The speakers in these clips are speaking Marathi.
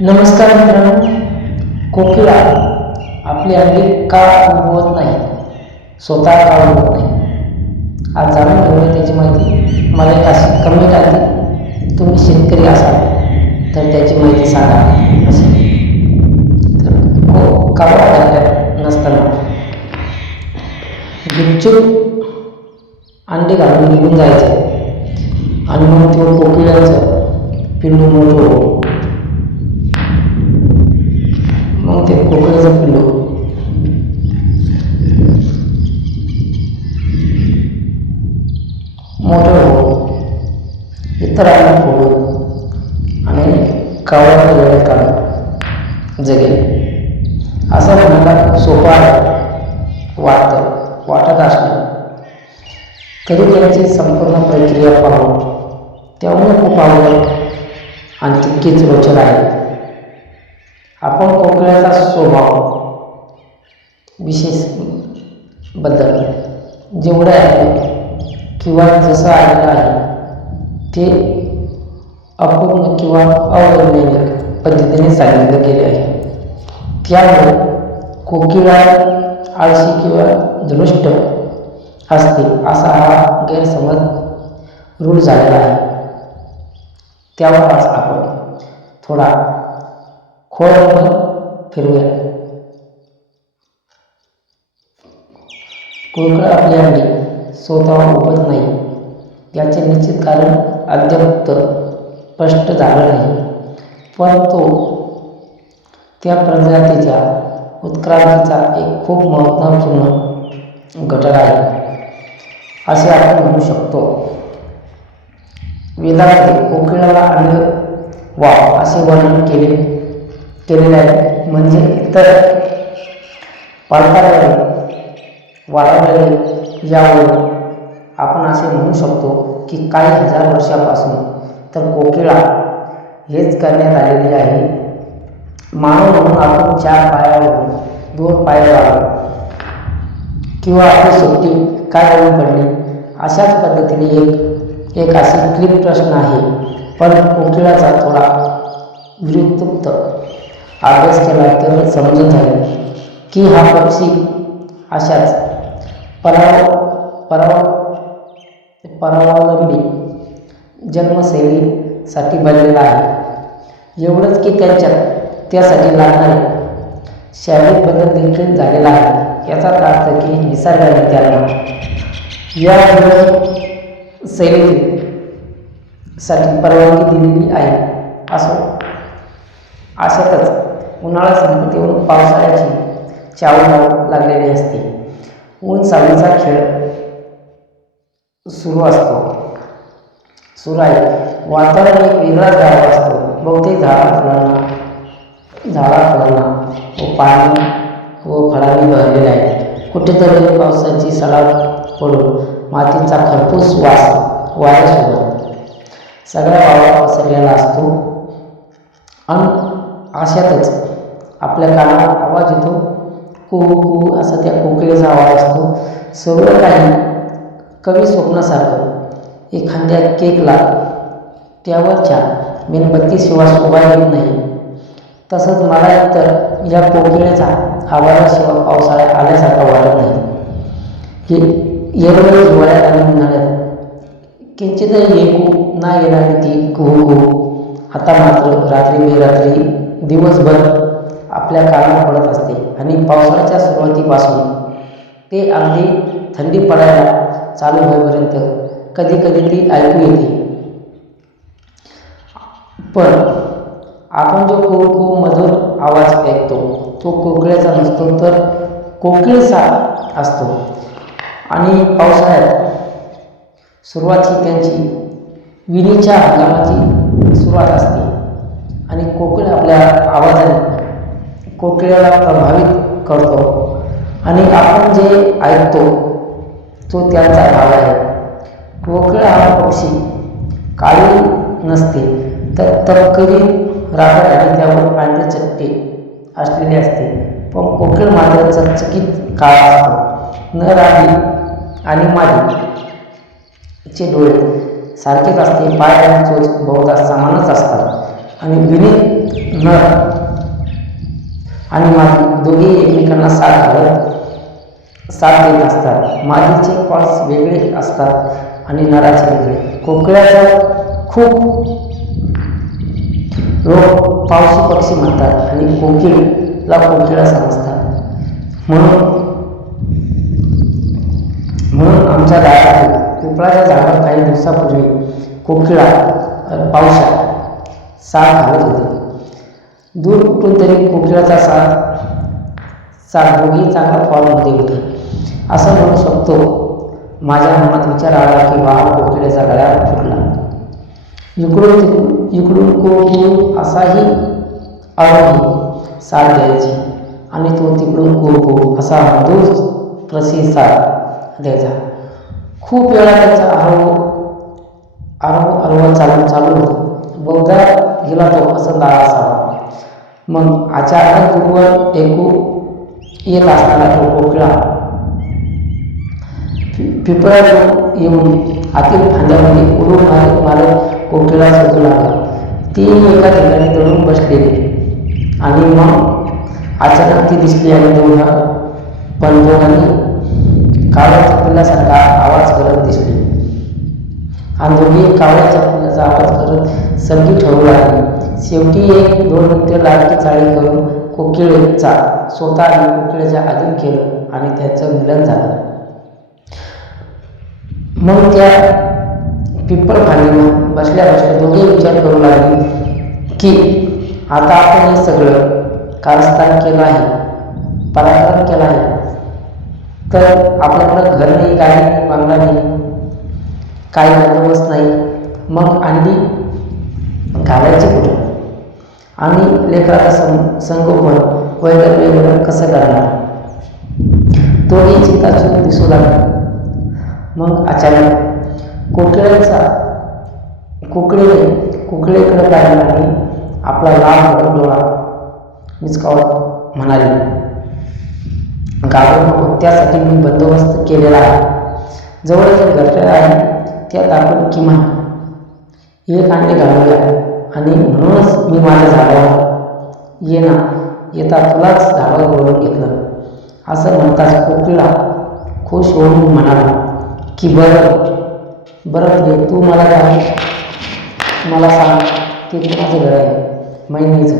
नमस्कार मित्रांनो. कोकिळा आपली अंडी का उगवत नाही. स्वतः का उगवत नाही. आज जाणून घेऊया त्याची माहिती. मला एक अशी कमेंट आली. तुम्ही शेतकरी असाल तर त्याची माहिती सांगा. अशी तर को कावळा नसताना. गुपचूप अंडे घालून निघून जायचं. आणि मग तो कोकिळ्याचं पिल्लू मोठं मग ते कोकळीचं पिल्लू मोठं इतर आयला फोडून आणि कावळ्याला वेळ काढून जगेल असं म्हणायला खूप सोपं आहे. वाटतं. वाटत असणं तरी त्यांची संपूर्ण प्रक्रिया पाहून. तेवढं खूप आवडेल आणि तितकीच रोचक आहे. आपण कोकणाचा स्वभाव विशेषबद्दल जेवढं आहे किंवा जसं आलेलं आहे ते अपूर्ण किंवा अवैज्ञानिक पद्धतीने सांगितलं गेले आहे. त्यामुळे कोकिळा आळशी किंवा दृष्ट असते असा हा गैरसमज रूढ झालेला आहे. त्यावर आज आपण थोडा खोल फिरूया कोकळ आपली अंडी स्वतः उभत नाही याचे निश्चित कारण अद्याप स्पष्ट झालं नाही. पण तो त्या प्रजातीच्या उत्क्रांतीचा एक खूप महत्त्वपूर्ण घटक आहे असे आपण म्हणू शकतो. वेदामध्ये कोकिळाला अंड वा असे वर्णन केले. केलेले आहे. म्हणजे इतर पालकांकडे वाढवलेले यावरून आपण असे म्हणू शकतो की काही हजार वर्षापासून तर कोकिळा हेच करण्यात आलेले आहे. मानव म्हणून आपण चार पायावरून दोन पायावर किंवा आपली शेवटी काय होऊन पडली? अशाच पद्धतीने एक एक अशी क्लिप प्रश्न आहे. पण कोकिळाचा थोडा विरुक्त अभ्यास केला तर समजून जाईल की हा पक्षी अशाच पराव पराव परावलंबी जन्मशैलीसाठी बनलेला आहे. एवढंच की त्यांच्यात त्यासाठी लागणारे शारीरिक बदल देखील झालेला आहे. याचा अर्थ की निसर्गाने त्यांना या शैलीतील परवानगी दिलेली आहे. असो अशातच उन्हाळा संपत येऊन पावसाळ्याची चावणाव लागलेली असते. ऊन सावलीचा खेळ सुरू असतो. सुरू आहे. वातावरण एक वेगळाच गाव असतो. बहुतेक झाडा फुलांना झाडा फुलांना व पाणी व फळांनी भरलेले आहे. कुठेतरी पावसाची सडा पडून मातीचा खरपूस वास वाऱ्यासोबत सगळ्या वावा पसरलेला असतो. आणि अशातच आपल्या कानावर आवाज येतो. कू कू असा त्या कोकिळेचा आवाज असतो. सगळं काही कमी स्वप्नासारखं. एखाद्या केकला त्यावरच्या मेणबत्तीशिवाय शोभा येत नाही. तसंच मला तर या कोकिळेचा आवाजाशिवाय पावसाळ्यात आल्यासारखा वाटत नाही. हे एरवी हिवाळ्यात आणि उन्हाळ्यात. किंचितही ऐकू ना येणारी ती कुहू कुहू आता मात्र रात्री बेरात्री दिवसभर आपल्या कानावर पडत असते. आणि पावसाळ्याच्या सुरुवातीपासून ते अगदी थंडी पडायला चालू होईपर्यंत कधी कधी ती ऐकू येते. पण आपण जो कुहू कुहू मधुर आवाज ऐकतो तो कोकिळेचा नसतो तर कोकिळचा असतो. आणि पावसाळ्यात सुरुवात ही त्यांची विणीच्या हंगामाची सुरुवात असते. आणि कोकिळ आपल्या आवाजाने प्रक्रियाला प्रभावित करतो. आणि आपण जे ऐकतो तो त्यांचा भाग आहे. कोकिळा हा पक्षी काळी नसते तर तपकरी राखड आणि त्यावर पांढरे चट्टे असलेले असते. पण कोकिळ मात्र चकचकीत काळा असतो. नर आणि आणि मादी चे डोळे सारखेच असते. पाय आणि चोच बहुधा समानच असतात. आणि विनीत नर आणि माझी दोघे एकमेकांना साथ घालत साथ देत असतात. मादीचे कॉल्स वेगळे असतात आणि नराचे वेगळे. कोकळ्याचा खूप लोक पावशी पक्षी म्हणतात आणि कोकिळला कोकिळा समजतात. म्हणून म्हणून आमच्या दारात पिंपळाच्या झाडावर काही दिवसापूर्वी कोकिळा पावसात पावसा साथ घालत होते. दूर कुठून तरी कोकिळाचा साथ साथ दोघी चांगल्या फॉर्ममध्ये होते. असं म्हणू शकतो माझ्या मनात विचार आला की बा कोकिळ्याचा गळा फुटला. इकडून तिकडून इकडून कोकिळ असाही अवधी साथ द्यायची आणि तो तिकडून कोको को असा मधुर प्रतिसाद द्यायचा. खूप वेळा त्याचा आरो आरोह आरोह चालू चालू होतो. बहुधा गेला तो असं दारा असावा. मग अचानक गुरुवर ऐकू येत असताना तो कोकळा पिपळा येऊन आतील फांद्यामध्ये उडून मारत मारत कोकिळा शोधू लागला. ती एका ठिकाणी दडून बसलेली. आणि मग अचानक ती दिसली आणि दोघा पण दोघांनी कावळ्या चपल्यासारखा आवाज करत दिसली. आणि दोघी कावळ्या चपल्याचा आवाज करत सगळी ठरू लागली. शेवटी एक दोन नृत्य लाडकी चाळी करून कोकिळेचा स्वतः आणि कोकिळेच्या अधीन केलं आणि त्याचं मिलन झालं. मग त्या पिंपळ खाली बसल्या बसल्या दोघे विचार करू लागले की आता आपण हे सगळं कारस्थान केलं आहे पराक्रम केला आहे. तर आपल्याकडं घर नाही गाडी नाही बांगला नाही काही बंदोबस्त नाही. मग अंडी घालायची कुठे? आणि लेकराचा सं संगोपन वगैरे वेगळं कसं करणार? तोही चिंताचूक दिसू लागला. मग अचानक कोकिळेचा कोकिळेने कोकिळेकडे पाहिला आणि आपला लाल भडक डोळा मिचकावत म्हणाले घाबरू त्यासाठी मी बंदोबस्त केलेला आहे. जवळ जे घरटे आहे त्यात आपण किमान एक अंडे घालूया आणि म्हणूनच मी माझ्या झाडावर ये ना येता तुलाच झाडावर बोलून घेतलं. असं म्हणताच कोकिळा खुश होऊन म्हणाला की बरं बरं रे तू मला काय मला सांग की कुणाचं घर आहे? महिन्याचं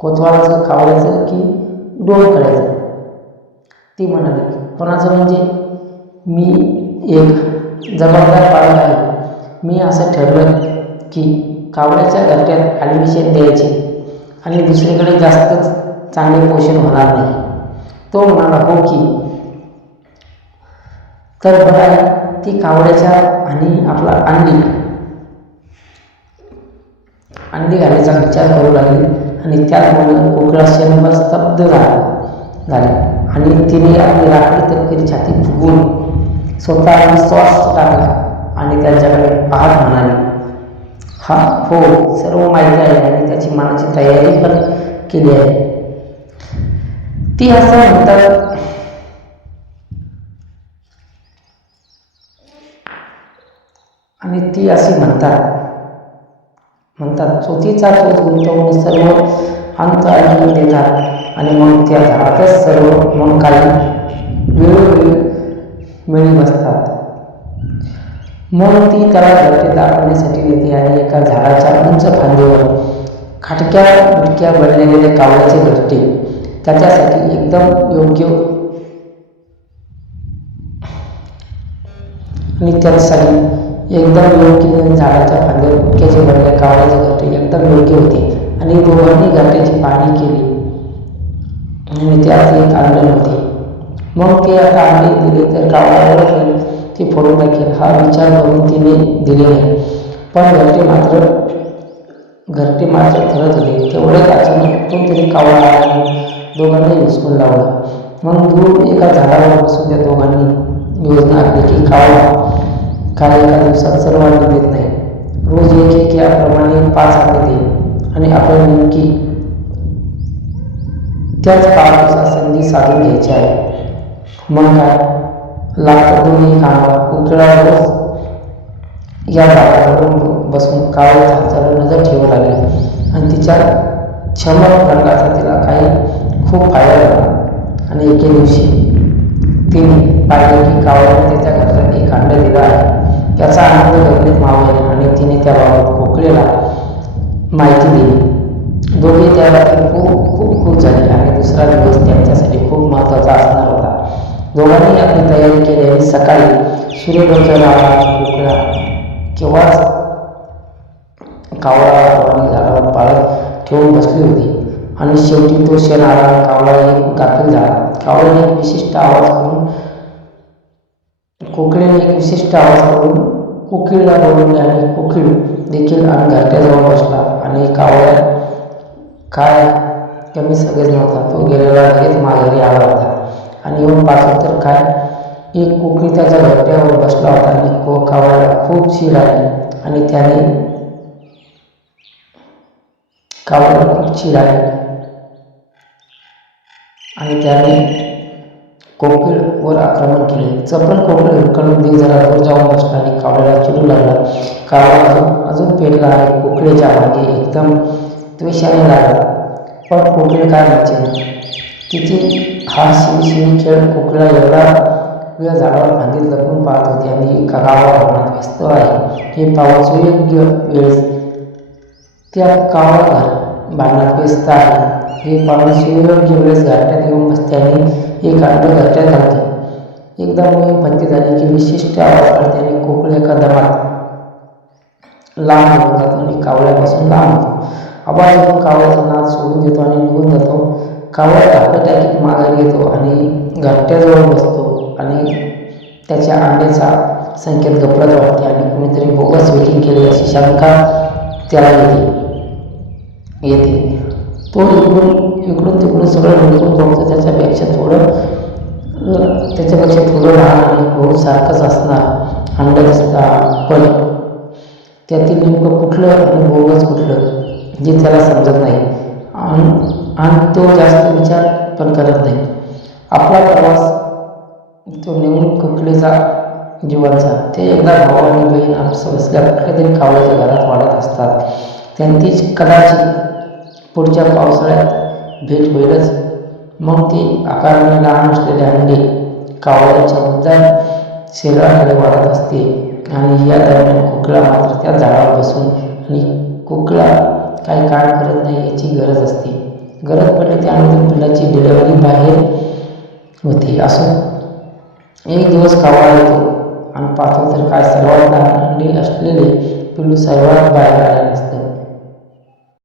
कोतवालाचं कावळ्याचं की डोळ करायचं ती म्हणाली कोणाचं म्हणजे? मी एक जबाबदार पालक आहे. मी असं ठरलं की कावळ्याच्या घरट्यात ॲडमिशन द्यायचे आणि दुसरीकडे जास्तच चांगले पोषण होणार नाही. तो म्हणाला हो की. तर बघा ती कावड्याच्या आणि आपला अंडी अंडी घालायचा विचार करू लागली आणि त्याचमुळे कोकळा क्षणभर स्तब्ध झाला. झाली. आणि तिने आपली राखडी तपकिरी छाती फुगून स्वतः श्वास टाकला आणि त्यांच्याकडे पाहत म्हणाले हा हो सर्व माहिती आहे आणि त्याची मनाची तयारी पण केली आहे. ती असं म्हणतात आणि ती अशी म्हणतात म्हणतात चोथीचा तोच गुंतवून सर्व अंत ऐकून देतात आणि मग त्या झाडातच सर्व मग काही वेळोवेळी मिळी बसतात. ती त्याला घरटे दाखवण्यासाठी नेते आणि एका झाडाच्या उंच फांदीवर खाटक्या बुटक्या बनलेले कावळ्याचे घरटे. त्याच्यासाठी एकदम योग्य आणि त्यासाठी एकदम योग्य झाडाच्या फांदीवर बुटक्याचे बनले कावळ्याचे घरटे एकदम योग्य होते. आणि दोघांनी घरट्याची पाहणी केली. आणि त्यात एक आंदोलन होते. मग ते आता आम्ही दिले तर कावळ्यावर ती फोडून टाकेल हा विचार करून तिने दिले नाही पण घरटे मात्र घरटे मात्र ठरत होते. तेवढ्याच अचानक कुठून तरी कावळा आला आणि दोघांनाही लावला. मग दूर एका झाडावर बसून त्या दोघांनी योजना आखली की कावळा काय एका दिवसात सर्वांना देत नाही. रोज एक एक याप्रमाणे पाच अंडे देईल आणि आपण नेमकी त्याच पाच दिवसात संधी साधून घ्यायची आहे. मग काय? लागतं दोन्ही कामाला उकिळा या बाळावरून बसून कावळ्याच्या हाताला नजर ठेवू लागली. आणि तिच्या चमक रंगाचा तिला काही खूप फायदा झाला आणि एके दिवशी तिने पाहिले की कावळ्याने त्याच्या घरात एक अंड दिला शेवटी तो शेण आला कावळा एक गाफील झाला कावळ्याने एक विशिष्ट आवाज करून कोकिळेने एक विशिष्ट आवाज करून कोकिळला बोलवले आणि कोकिळ देखील आणि घरट्याजवळ बसला आणि कावळ्या काय कमी सगळेच नव्हता तो गेलेला लगेच माघारी आला होता आणि येऊन पाहतो तर काय एक कोकिळ त्याच्या घरट्यावर बसला होता आणि को कावळ्याला खूप शीर आली आणि त्याने कावळ्याला खूप चीड आली आणि त्याने कोकिळवर आक्रमण केले. चपल कोकिळ हुडकून देव जाऊन बसला आणि कावळ्याला चिडू लागला. कावळा अजून अजून पेटला आणि कोकिळेच्या मागे एकदम द्वेषाने लागला. पण कोकिळ काय म्हणजे तिची हा शिवशिवी खेळ कोकिळा एवढा वेळ झाडावर फांदीत लपून पाहत होती आणि एका गावात व्यस्त आहे. हे पाहून सुयोग्य वेळ त्या कावळा घर भांडणात व्यस्त आहे. हे पाणी सुयोग्य वेळेस घाट्यात येऊन बसते आणि एक अर्ध घरट्यात घालते एकदा मोहीम पत्ती झाली की विशिष्ट आवाज काढते आणि एका दमात लांब होऊन जातो आणि कावळ्यापासून लांब होतो. आवाज येऊन कावळ्याचा नाद सोडून देतो आणि निघून जातो. कावळ्या घाटे टाकीत माघारी येतो आणि घरट्याजवळ बसतो आणि त्याच्या अंड्याचा संकेत गपलत वाटते आणि कुणीतरी बोगस वेटिंग केली अशी शंका त्याला येते. येते. तो इकडून इकडून तिकडून सगळं रंगून बघतो त्याच्यापेक्षा थोडं त्याच्यापेक्षा थोडं लहान आणि बहुत सारखंच असणार अंड दिसतात पण त्यातील नेमकं कुठलं आणि बोगस कुठलं जे त्याला समजत नाही. आणि आणि तो जास्त विचार पण करत नाही. आपला प्रवास तो नेमून कुठलेचा जीवाचा ते एकदा भाऊ आणि बहीण आपसं बसल्या कुठल्या तरी कावळ्याच्या घरात वाढत असतात. त्यांची कदाचित पुढच्या पावसाळ्यात भेट होईलच. मग ती आकाराने लहान असलेले अंडी कावळ्याच्या उद्दार शरीराकडे वाढत असते आणि या दरम्यान कुकळा मात्र त्या झाडावर बसून आणि कुकळा काही काळ करत नाही याची गरज असते. गरज पडली त्या अंतिम पिल्लाची डिलेवरी बाहेर होते. असो एक दिवस कावळा येतो आणि पाहतो तर काय सर्वात लहान अंडी असलेले पिल्लू सर्वात बाहेर आले.